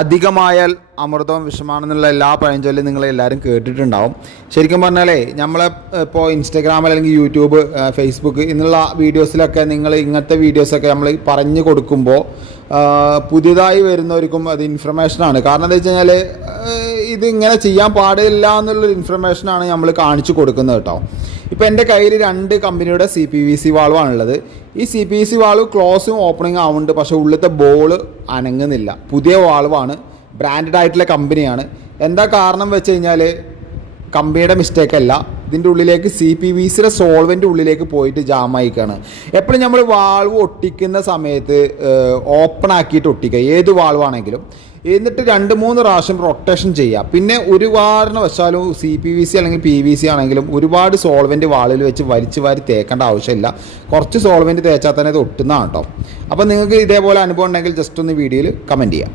അധികമായാൽ അമൃതവും വിഷമാണെന്നുള്ള എല്ലാ പഴഞ്ചൊല്ലും നിങ്ങളെല്ലാവരും കേട്ടിട്ടുണ്ടാവും. ശരിക്കും പറഞ്ഞാലേ നമ്മളെ ഇപ്പോൾ ഇൻസ്റ്റാഗ്രാം അല്ലെങ്കിൽ യൂട്യൂബ്, ഫേസ്ബുക്ക് എന്നുള്ള വീഡിയോസിലൊക്കെ നിങ്ങൾ ഇങ്ങനത്തെ വീഡിയോസൊക്കെ നമ്മൾ പറഞ്ഞു കൊടുക്കുമ്പോൾ പുതിയതായി വരുന്നവർക്കും അത് ഇൻഫർമേഷനാണ്. കാരണം എന്താ വെച്ച് കഴിഞ്ഞാൽ ഇതിങ്ങനെ ചെയ്യാൻ പാടില്ല എന്നുള്ളൊരു ഇൻഫർമേഷനാണ് നമ്മൾ കാണിച്ചു കൊടുക്കുന്നത് കേട്ടോ. ഇപ്പോൾ എൻ്റെ കയ്യിൽ 2 കമ്പനിയുടെ CPVC വാൾവാണുള്ളത്. ഈ CPVC വാൾവ് ക്ലോസും ഓപ്പണിങ് ആവുന്നുണ്ട്, പക്ഷേ ഉള്ളിലത്തെ ബോൾ അനങ്ങുന്നില്ല. പുതിയ വാൾവാണ്, ബ്രാൻഡഡ് ആയിട്ടുള്ള കമ്പനിയാണ്. എന്താ കാരണം വെച്ച് കഴിഞ്ഞാൽ കമ്പനിയുടെ മിസ്റ്റേക്ക് അല്ല, ഇതിൻ്റെ ഉള്ളിലേക്ക് CPVCയുടെ സോൾവെൻ്റ് ഉള്ളിലേക്ക് പോയിട്ട് ജാമായിക്കാണ്. എപ്പോഴും നമ്മൾ വാൾവ് ഒട്ടിക്കുന്ന സമയത്ത് ഓപ്പൺ ആക്കിയിട്ട് ഒട്ടിക്കുക, ഏത് വാൾവാണെങ്കിലും. എന്നിട്ട് 2-3 പ്രാവശ്യം റൊട്ടേഷൻ ചെയ്യുക. പിന്നെ ഒരു കാരണവശാലും CPVC അല്ലെങ്കിൽ PVC ആണെങ്കിലും ഒരുപാട് സോൾവെൻറ്റ് വാളിൽ വെച്ച് വലിച്ചു വാരി തേക്കേണ്ട ആവശ്യമില്ല. കുറച്ച് സോൾവെൻറ്റ് തേച്ചാൽ തന്നെ അത് ഒട്ടുന്നതാണ് കേട്ടോ. അപ്പോൾ നിങ്ങൾക്ക് ഇതേപോലെ അനുഭവം ഉണ്ടെങ്കിൽ ജസ്റ്റ് ഒന്ന് വീഡിയോയിൽ കമൻറ്റ് ചെയ്യാം.